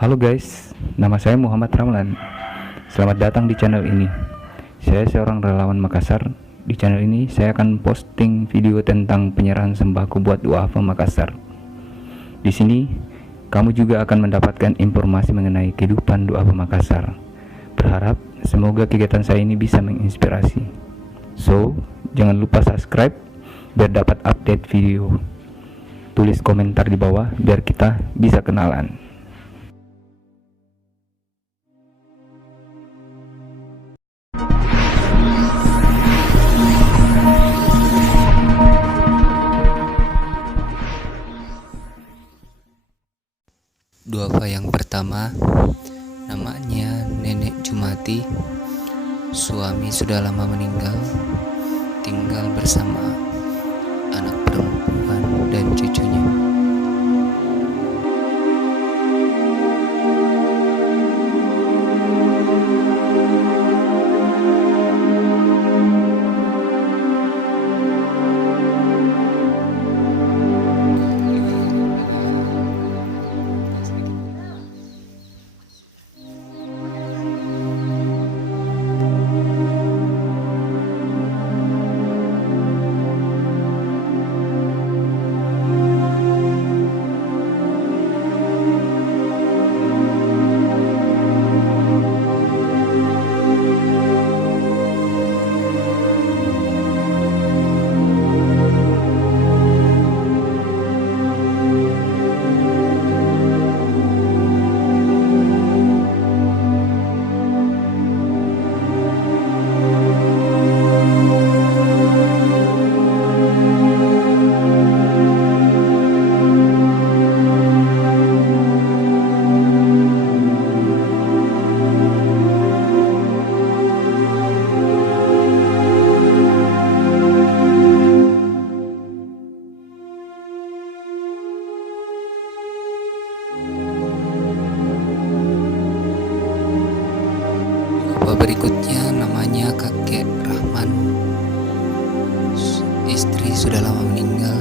Halo guys, nama saya Muhammad Ramlan. Selamat datang di channel ini. Saya seorang relawan Makassar. Di channel ini saya akan posting video tentang penyerahan sembako buat duafa Makassar. Di sini kamu juga akan mendapatkan informasi mengenai kehidupan duafa Makassar. Berharap semoga kegiatan saya ini bisa menginspirasi. So, jangan lupa subscribe biar dapat update video. Tulis komentar di bawah biar kita bisa kenalan. Duafa yang pertama namanya Nenek Jumati. Suami sudah lama meninggal, tinggal bersama anak perempuan dan cucunya. Berikutnya namanya Kakek Rahman. Istri sudah lama meninggal,